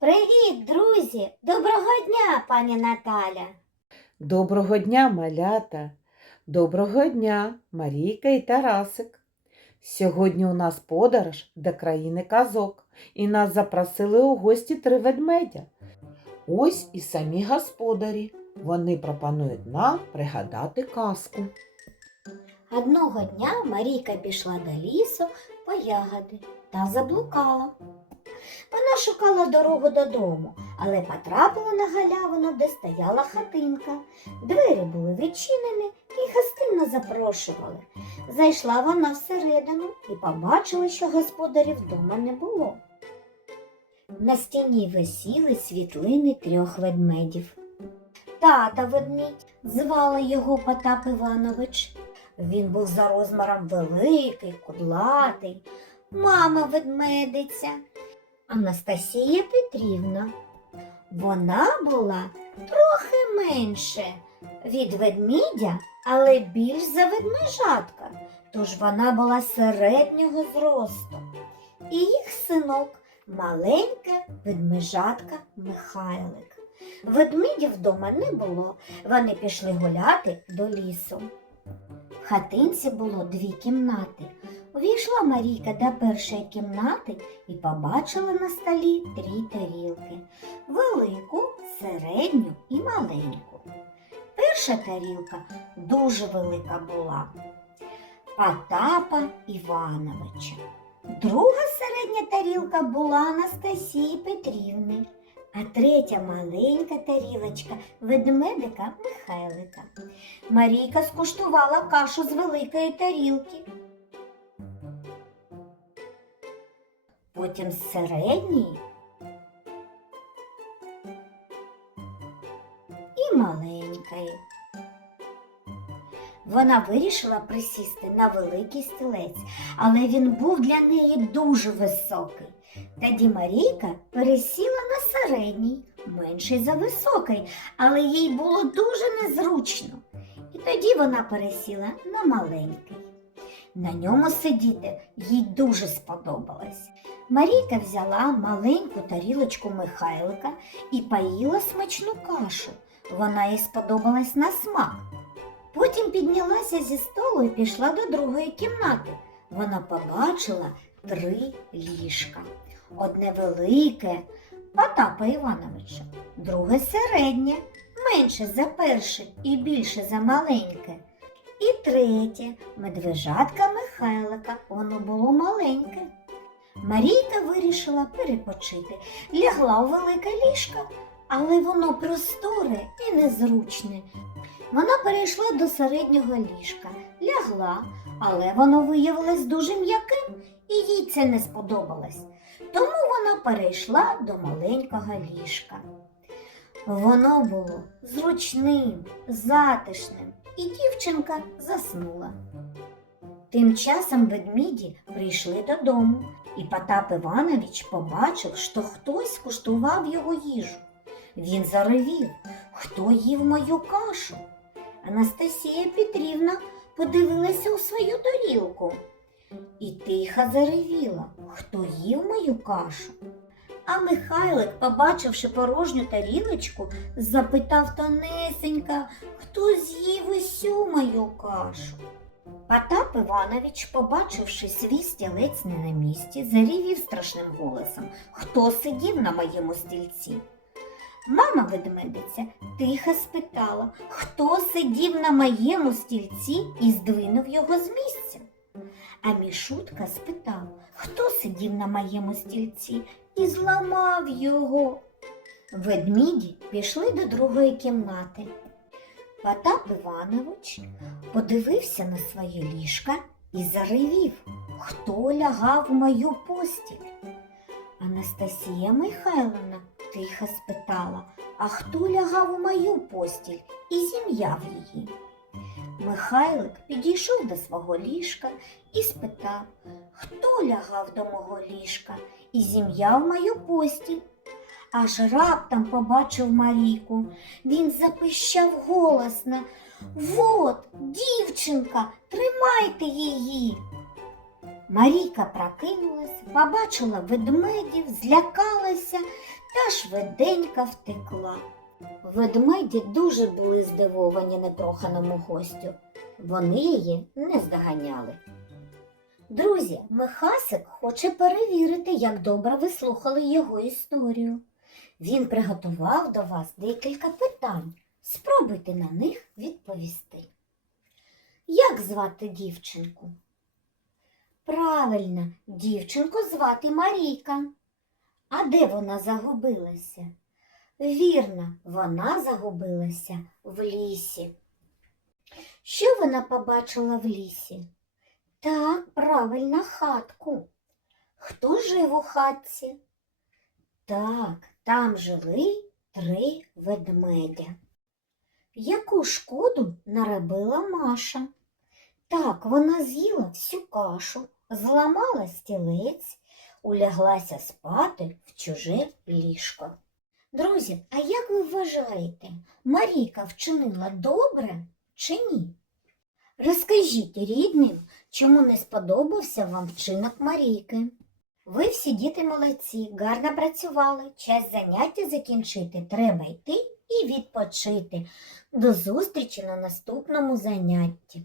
Привіт, друзі! Доброго дня, пані Наталя! Доброго дня, малята! Доброго дня, Марійка і Тарасик. Сьогодні у нас подорож до країни казок, і нас запросили у гості три ведмедя. Ось і самі господарі. Вони пропонують нам пригадати казку. Одного дня Марійка пішла до лісу по ягоди та заблукала. Вона шукала дорогу додому, але потрапила на галявину, де стояла хатинка. Двері були відчинені і гостинно запрошували. Зайшла вона всередину і побачила, що господарів вдома не було. На стіні висіли світлини трьох ведмедів. Тата ведмідь звали його Потап Іванович. Він був за розміром великий, кудлатий, мама ведмедиця Анастасія Петрівна. Вона була трохи менше від ведмідя, але більш за ведмежатка, тож вона була середнього зросту. І їх синок маленька ведмежатка Михайлик. Ведмедів вдома не було, вони пішли гуляти до лісу. В хатинці було дві кімнати. Увійшла Марійка до першої кімнати і побачила на столі три тарілки велику, середню і маленьку. Перша тарілка дуже велика була Потапа Івановича. Друга середня тарілка була Анастасії Петрівни, а третя маленька тарілочка ведмедика Михайлика. Марійка скуштувала кашу з великої тарілки. Потім з середньої і маленької. Вона вирішила присісти на великий стілець, але він був для неї дуже високий. Тоді Марійка пересіла на середній, менший за високий, але їй було дуже незручно. І тоді вона пересіла на маленький. На ньому сидіти їй дуже сподобалось. Марійка взяла маленьку тарілочку Михайлика і поїла смачну кашу. Вона їй сподобалась на смак. Потім піднялася зі столу і пішла до другої кімнати. Вона побачила три ліжка. Одне велике Потапа Івановича, друге середнє, менше за перше і більше за маленьке. І третє медвежатка Михайлика, воно було маленьке. Марійка вирішила перепочити, лягла у велике ліжко, але воно просторе і незручне. Вона перейшла до середнього ліжка, лягла, але воно виявилось дуже м'яким і їй це не сподобалось. Тому вона перейшла до маленького ліжка. Воно було зручним, затишним, і дівчинка заснула. Тим часом ведміді прийшли додому, і Потап Іванович побачив, що хтось куштував його їжу. Він заревів, хто їв мою кашу. Анастасія Петрівна подивилася у свою тарілку і тихо заревіла, хто їв мою кашу. А Михайлик, побачивши порожню тарілочку, запитав тонесенько, хто з'їв усю мою кашу. Потап Іванович, побачивши свій стілець не на місці, зарівів страшним голосом, хто сидів на моєму стільці. Мама ведмедиця тихо спитала, хто сидів на моєму стільці і здвинув його з місця. А мішутка спитав, хто сидів на моєму стільці і зламав його. Ведміді пішли до другої кімнати. Потап Іванович подивився на своє ліжка і заревів, хто лягав в мою постіль. Анастасія Михайловна тихо спитала, а хто лягав у мою постіль і зім'яв її. Михайлик підійшов до свого ліжка і спитав, хто лягав до мого ліжка і зім'яв мою постіль. Аж раптом побачив Марійку. Він запищав голосно. Вот, дівчинка, тримайте її. Марійка прокинулась, побачила ведмедів, злякалася та швиденько втекла. Ведмеді дуже були здивовані непроханому гостю. Вони її не здоганяли. Друзі, Михасик хоче перевірити, як добре ви слухали його історію. Він приготував до вас декілька питань. Спробуйте на них відповісти. Як звати дівчинку? Правильно, дівчинку звати Марійка. А де вона загубилася? Вірно, вона загубилася в лісі. Що вона побачила в лісі? Так, правильно, хатку. Хто жив у хатці? Так, там жили три ведмедя. Яку шкоду наробила Маша? Так, вона з'їла всю кашу, зламала стілець, уляглася спати в чуже ліжко. Друзі, а як ви вважаєте, Марійка вчинила добре чи ні? Розкажіть рідним, чому не сподобався вам вчинок Марійки. Ви всі діти молодці, гарно працювали. Час заняття закінчити, треба йти і відпочити. До зустрічі на наступному занятті.